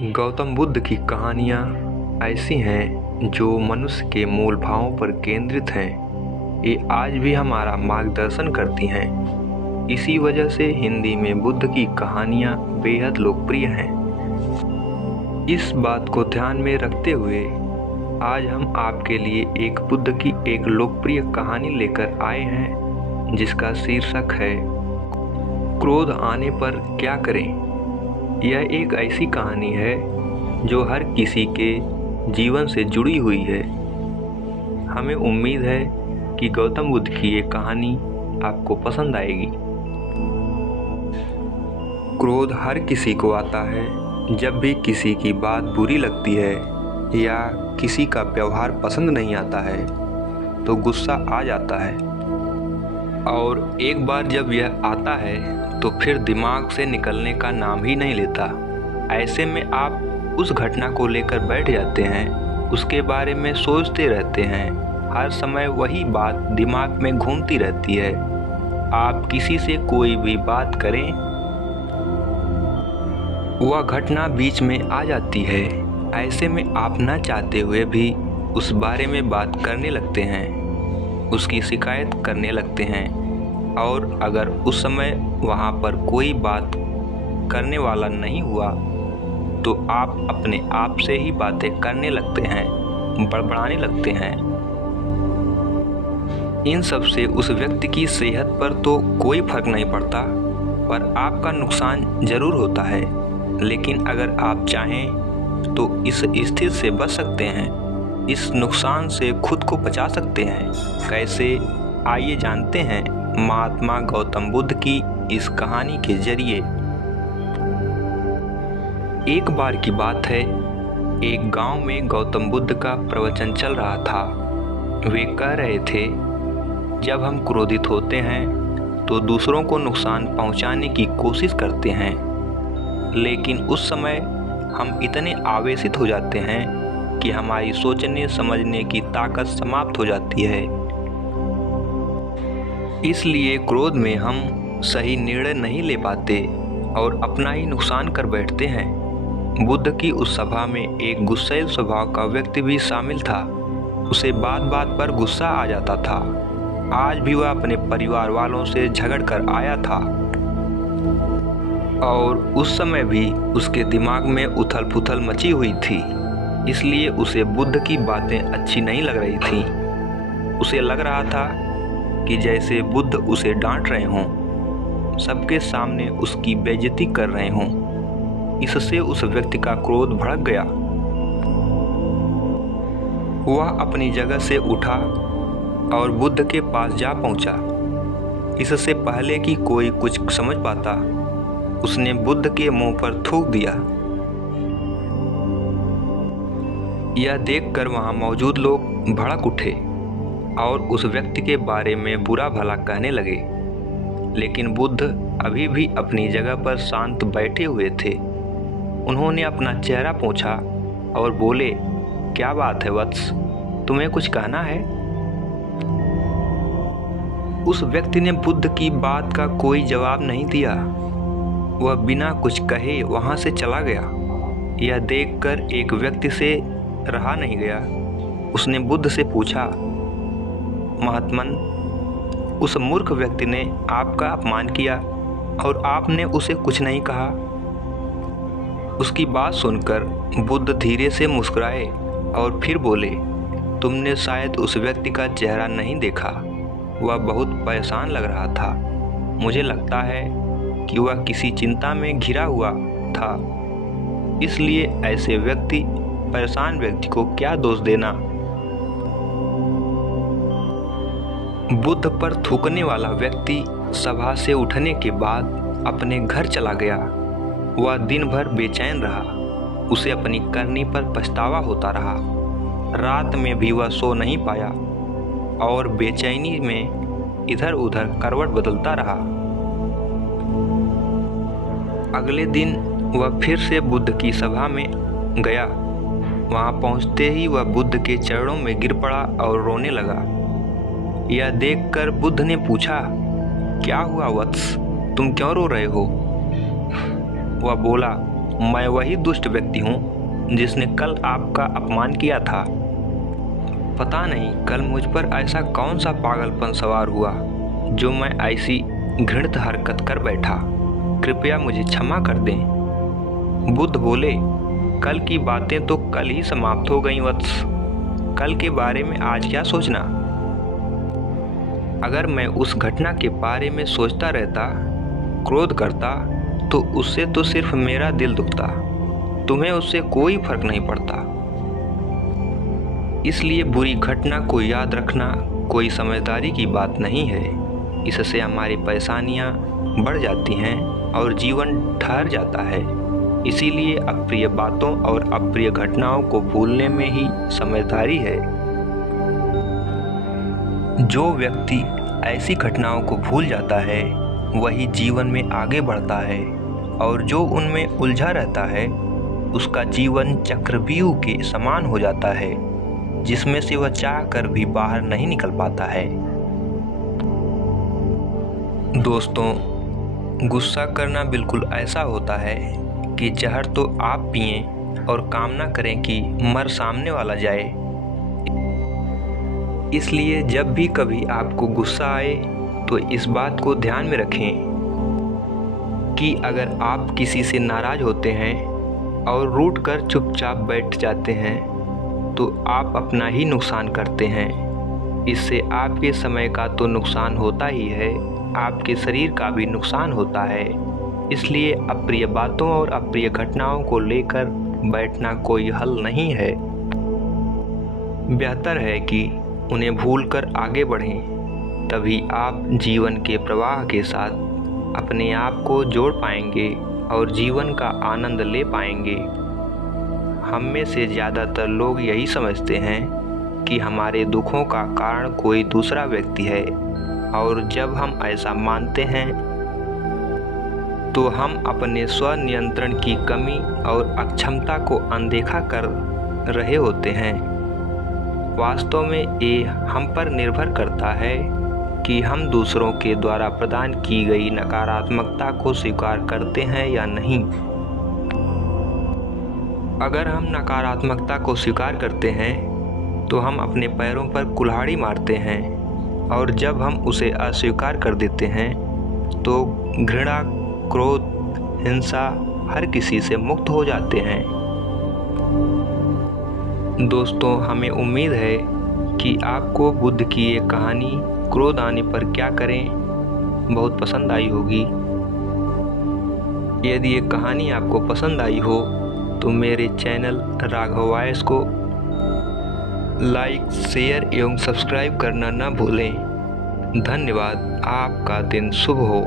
गौतम बुद्ध की कहानियाँ ऐसी हैं जो मनुष्य के मूल भावों पर केंद्रित हैं। ये आज भी हमारा मार्गदर्शन करती हैं। इसी वजह से हिंदी में बुद्ध की कहानियाँ बेहद लोकप्रिय हैं। इस बात को ध्यान में रखते हुए आज हम आपके लिए एक बुद्ध की एक लोकप्रिय कहानी लेकर आए हैं, जिसका शीर्षक है क्रोध आने पर क्या करें। यह एक ऐसी कहानी है जो हर किसी के जीवन से जुड़ी हुई है। हमें उम्मीद है कि गौतम बुद्ध की ये कहानी आपको पसंद आएगी। क्रोध हर किसी को आता है जब भी किसी की बात बुरी लगती है या किसी का व्यवहार पसंद नहीं आता है तो गुस्सा आ जाता है, और एक बार जब यह आता है तो फिर दिमाग से निकलने का नाम ही नहीं लेता। ऐसे में आप उस घटना को लेकर बैठ जाते हैं, उसके बारे में सोचते रहते हैं। हर समय वही बात दिमाग में घूमती रहती है। आप किसी से कोई भी बात करें, वह घटना बीच में आ जाती है। ऐसे में आप न चाहते हुए भी उस बारे में बात करने लगते हैं, उसकी शिकायत करने लगते हैं, और अगर उस समय वहाँ पर कोई बात करने वाला नहीं हुआ तो आप अपने आप से ही बातें करने लगते हैं, बड़बड़ाने लगते हैं। इन सब से उस व्यक्ति की सेहत पर तो कोई फर्क नहीं पड़ता, पर आपका नुकसान ज़रूर होता है। लेकिन अगर आप चाहें तो इस स्थिति से बच सकते हैं, इस नुकसान से खुद को बचा सकते हैं। कैसे, आइए जानते हैं महात्मा गौतम बुद्ध की इस कहानी के जरिए। एक बार की बात है, एक गांव में गौतम बुद्ध का प्रवचन चल रहा था। वे कह रहे थे, जब हम क्रोधित होते हैं तो दूसरों को नुकसान पहुंचाने की कोशिश करते हैं, लेकिन उस समय हम इतने आवेशित हो जाते हैं कि हमारी सोचने समझने की ताकत समाप्त हो जाती है। इसलिए क्रोध में हम सही निर्णय नहीं ले पाते और अपना ही नुकसान कर बैठते हैं। बुद्ध की उस सभा में एक गुस्सैल स्वभाव का व्यक्ति भी शामिल था। उसे बात बात पर गुस्सा आ जाता था। आज भी वह अपने परिवार वालों से झगड़ कर आया था, और उस समय भी उसके दिमाग में उथल पुथल मची हुई थी। इसलिए उसे बुद्ध की बातें अच्छी नहीं लग रही थी। उसे लग रहा था कि जैसे बुद्ध उसे डांट रहे हों, सबके सामने उसकी बेइज्जती कर रहे हों। इससे उस व्यक्ति का क्रोध भड़क गया। वह अपनी जगह से उठा और बुद्ध के पास जा पहुंचा। इससे पहले कि कोई कुछ समझ पाता, उसने बुद्ध के मुंह पर थूक दिया। यह देखकर वहां मौजूद लोग भड़क उठे और उस व्यक्ति के बारे में बुरा भला कहने लगे। लेकिन बुद्ध अभी भी अपनी जगह पर शांत बैठे हुए थे। उन्होंने अपना चेहरा पोंछा और बोले, क्या बात है वत्स, तुम्हें कुछ कहना है? उस व्यक्ति ने बुद्ध की बात का कोई जवाब नहीं दिया। वह बिना कुछ कहे वहां से चला गया। यह देखकर एक व्यक्ति से रहा नहीं गया। उसने बुद्ध से पूछा, महात्मन, उस मूर्ख व्यक्ति ने आपका अपमान किया और आपने उसे कुछ नहीं कहा। उसकी बात सुनकर बुद्ध धीरे से मुस्कुराए और फिर बोले, तुमने शायद उस व्यक्ति का चेहरा नहीं देखा। वह बहुत परेशान लग रहा था। मुझे लगता है कि वह किसी चिंता में घिरा हुआ था। इसलिए ऐसे परेशान व्यक्ति को क्या दोष देना। बुद्ध पर थूकने वाला व्यक्ति सभा से उठने के बाद अपने घर चला गया। वह दिन भर बेचैन रहा। उसे अपनी करनी पर पछतावा होता रहा। रात में भी वह सो नहीं पाया और बेचैनी में इधर उधर करवट बदलता रहा। अगले दिन वह फिर से बुद्ध की सभा में गया। वहां पहुंचते ही वह बुद्ध के चरणों में गिर पड़ा और रोने लगा। यह देखकर बुद्ध ने पूछा, क्या हुआ वत्स, तुम क्यों रो रहे हो? वह बोला, मैं वही दुष्ट व्यक्ति हूँ जिसने कल आपका अपमान किया था। पता नहीं कल मुझ पर ऐसा कौन सा पागलपन सवार हुआ जो मैं ऐसी घृणित हरकत कर बैठा। कृपया मुझे क्षमा कर दें। बुद्ध बोले, कल की बातें तो कल ही समाप्त हो गईं वत्स। कल के बारे में आज क्या सोचना। अगर मैं उस घटना के बारे में सोचता रहता, क्रोध करता, तो उससे तो सिर्फ मेरा दिल दुखता। तुम्हें उससे कोई फर्क नहीं पड़ता। इसलिए बुरी घटना को याद रखना कोई समझदारी की बात नहीं है। इससे हमारी परेशानियां बढ़ जाती हैं और जीवन ठहर जाता है। इसीलिए अप्रिय बातों और अप्रिय घटनाओं को भूलने में ही समझदारी है। जो व्यक्ति ऐसी घटनाओं को भूल जाता है वही जीवन में आगे बढ़ता है, और जो उनमें उलझा रहता है उसका जीवन चक्रव्यूह के समान हो जाता है, जिसमें से वह चाह कर भी बाहर नहीं निकल पाता है। दोस्तों, गुस्सा करना बिल्कुल ऐसा होता है कि जहर तो आप पिएं और कामना करें कि मर सामने वाला जाए। इसलिए जब भी कभी आपको गुस्सा आए तो इस बात को ध्यान में रखें कि अगर आप किसी से नाराज़ होते हैं और रूठ कर चुपचाप बैठ जाते हैं तो आप अपना ही नुकसान करते हैं। इससे आपके समय का तो नुकसान होता ही है, आपके शरीर का भी नुकसान होता है। इसलिए अप्रिय बातों और अप्रिय घटनाओं को लेकर बैठना कोई हल नहीं है। बेहतर है कि उन्हें भूलकर आगे बढ़ें, तभी आप जीवन के प्रवाह के साथ अपने आप को जोड़ पाएंगे और जीवन का आनंद ले पाएंगे। हम में से ज़्यादातर लोग यही समझते हैं कि हमारे दुखों का कारण कोई दूसरा व्यक्ति है, और जब हम ऐसा मानते हैं तो हम अपने स्व नियंत्रण की कमी और अक्षमता को अनदेखा कर रहे होते हैं। वास्तव में ये हम पर निर्भर करता है कि हम दूसरों के द्वारा प्रदान की गई नकारात्मकता को स्वीकार करते हैं या नहीं। अगर हम नकारात्मकता को स्वीकार करते हैं तो हम अपने पैरों पर कुल्हाड़ी मारते हैं, और जब हम उसे अस्वीकार कर देते हैं तो घृणा, क्रोध, हिंसा हर किसी से मुक्त हो जाते हैं। दोस्तों, हमें उम्मीद है कि आपको बुद्ध की ये कहानी क्रोध आने पर क्या करें बहुत पसंद आई होगी। यदि ये कहानी आपको पसंद आई हो तो मेरे चैनल राघव वॉइस को लाइक, शेयर एवं सब्सक्राइब करना न भूलें। धन्यवाद। आपका दिन शुभ हो।